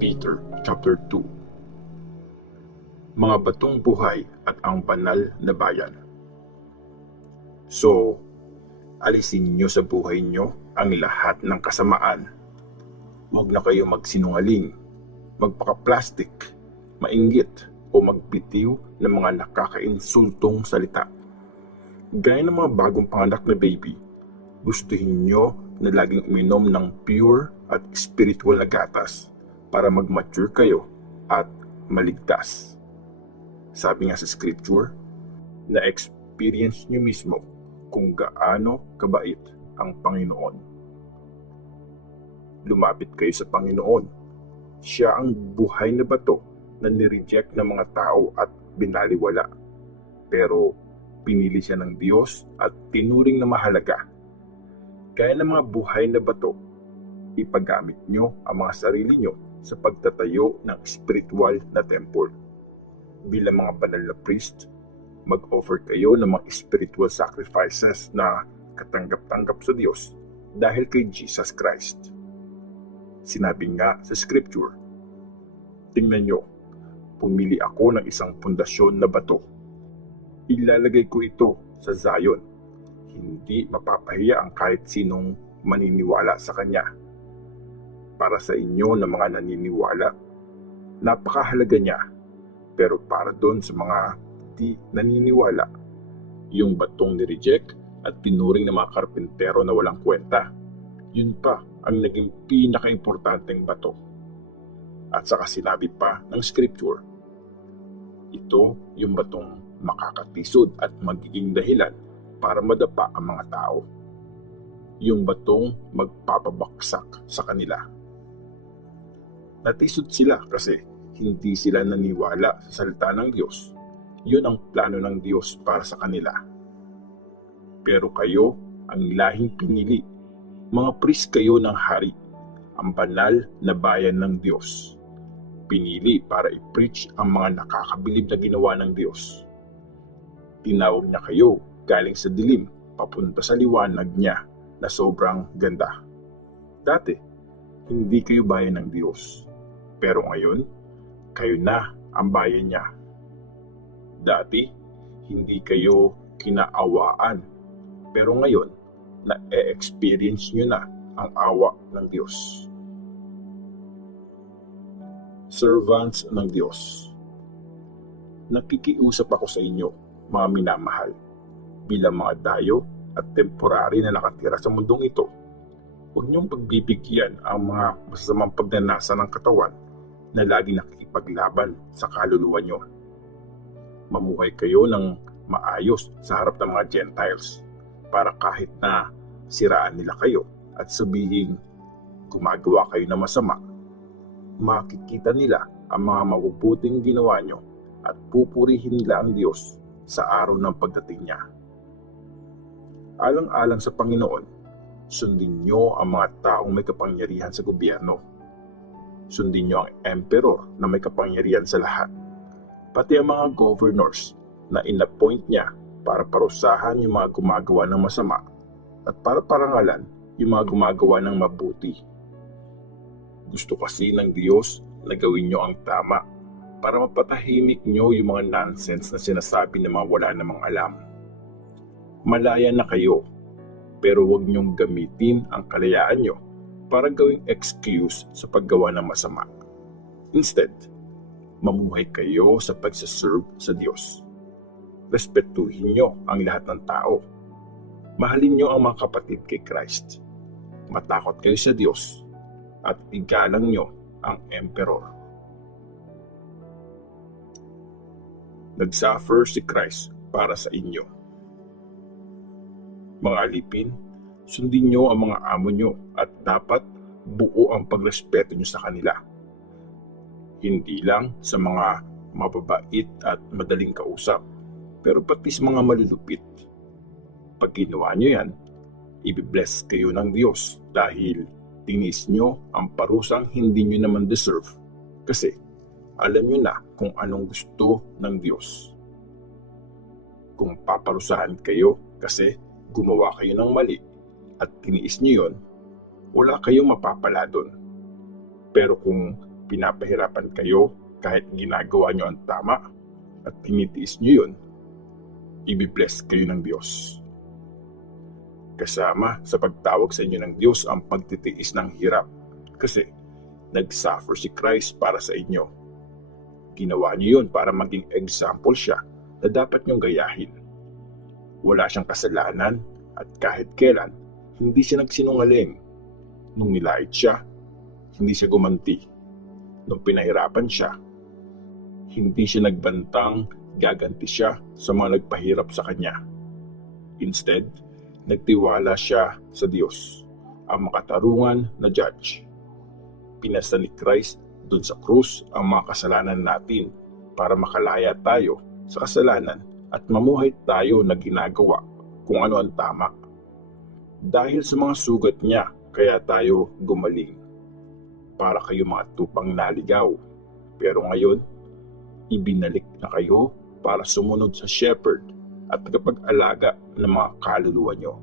Peter chapter 2. Mga batong buhay at ang banal na bayan. So, alisin nyo sa buhay nyo ang lahat ng kasamaan. Huwag na kayo magsinungaling, magpaka-plastic, mainggit o magbitiw ng mga nakakainsultong salita. Gaya ng mga bagong panganak na baby, gustuhin nyo na laging uminom ng pure at spiritual na gatas para mag-mature kayo at maligtas. Sabi nga sa scripture, na-experience nyo mismo kung gaano kabait ang Panginoon. Lumapit kayo sa Panginoon. Siya ang buhay na bato na nireject ng mga tao at binaliwala. Pero pinili siya ng Diyos at tinuring na mahalaga. Kaya ng mga buhay na bato, ipagamit nyo ang mga sarili nyo sa pagtatayo ng spiritual na temple. Bilang mga banal na priest, mag-offer kayo ng mga spiritual sacrifices na katanggap-tanggap sa Diyos dahil kay Jesus Christ. Sinabi nga sa scripture, tingnan nyo, pumili ako ng isang pundasyon na bato. Ilalagay ko ito sa Zion. Hindi mapapahiya ang kahit sinong maniniwala sa Kanya. Para sa inyo na mga naniniwala, napakahalaga niya. Pero para doon sa mga di naniniwala, yung batong nireject at tinuring ng mga karpintero na walang kwenta, yun pa ang naging pinaka-importanteng bato. At saka sinabi pa ng scripture, ito yung batong makakatisod at magiging dahilan para madapa ang mga tao. Yung batong magpapabaksak sa kanila. Natisod sila kasi hindi sila naniwala sa salita ng Diyos. Yun ang plano ng Diyos para sa kanila. Pero kayo ang lahing pinili. Mga priest kayo ng hari, ang banal na bayan ng Diyos. Pinili para i-preach ang mga nakakabilib na ginawa ng Diyos. Tinawag niya kayo galing sa dilim papunta sa liwanag niya na sobrang ganda. Dati, hindi kayo bayan ng Diyos. Pero ngayon, kayo na ang bayan niya. Dati, hindi kayo kinaawaan. Pero ngayon, na-experience nyo na ang awa ng Diyos. Servants ng Diyos. Nakikiusap ako sa inyo, mga minamahal, bilang mga dayo at temporary na nakatira sa mundong ito. Huwag niyong pagbibigyan ang mga masasamang pagnanasa ng katawan na lagi nakikipaglaban sa kaluluwa niyo. Mamuhay kayo ng maayos sa harap ng mga Gentiles para kahit na siraan nila kayo at sabihin gumagawa kayo na masama, makikita nila ang mga mabubuting ginawa niyo at pupurihin nila ang Diyos sa araw ng pagdating niya. Alang-alang sa Panginoon, sundin niyo ang mga taong may kapangyarihan sa gobyerno. Sundin niyo ang emperor na may kapangyarihan sa lahat, pati ang mga governors na inappoint niya para parusahan yung mga gumagawa ng masama at para parangalan yung mga gumagawa ng mabuti. Gusto kasi ng Diyos na gawin niyo ang tama para mapatahimik niyo yung mga nonsense na sinasabi ng mga wala namang alam. Malaya na kayo, pero huwag niyong gamitin ang kalayaan niyo para gawing excuse sa paggawa ng masama. Instead, mamuhay kayo sa pagsaserve sa Diyos. Respetuhin niyo ang lahat ng tao. Mahalin niyo ang mga kapatid kay Christ. Matakot kayo sa Diyos at igalang niyo ang emperor. Nagsuffer si Christ para sa inyo. Mga alipin, sundin niyo ang mga amo niyo at dapat buo ang pagrespeto niyo sa kanila. Hindi lang sa mga mababait at madaling kausap, pero pati sa mga malulupit. Pag ginawa niyo yan, ibibless kayo ng Diyos dahil tinis niyo ang parusang hindi niyo naman deserve kasi alam niyo na kung anong gusto ng Diyos. Kung paparusahan kayo kasi gumawa kayo ng mali at tiniis niyo yon, wala kayong mapapala doon. Pero kung pinapahirapan kayo kahit ginagawa nyo ang tama at tinitiis nyo yun, ibibless kayo ng Diyos. Kasama sa pagtawag sa inyo ng Diyos ang pagtitiis ng hirap kasi nag-suffer si Christ para sa inyo. Ginawa niyo yun para maging example siya na dapat niyong gayahin. Wala siyang kasalanan at kahit kailan, hindi siya nagsinungaling. Nung nilait siya, hindi siya gumanti. Nung pinahirapan siya, hindi siya nagbantang gaganti siya sa mga nagpahirap sa kanya. Instead, nagtiwala siya sa Diyos, ang makatarungan na judge. Pinasa ni Christ dun sa krus ang mga kasalanan natin para makalaya tayo sa kasalanan at mamuhay tayo na ginagawa kung ano ang tama. Dahil sa mga sugat niya, kaya tayo gumaling. Para kayo mga tupang naligaw. Pero ngayon, ibinalik na kayo para sumunod sa shepherd at tagapag-alaga ng mga kaluluwa nyo.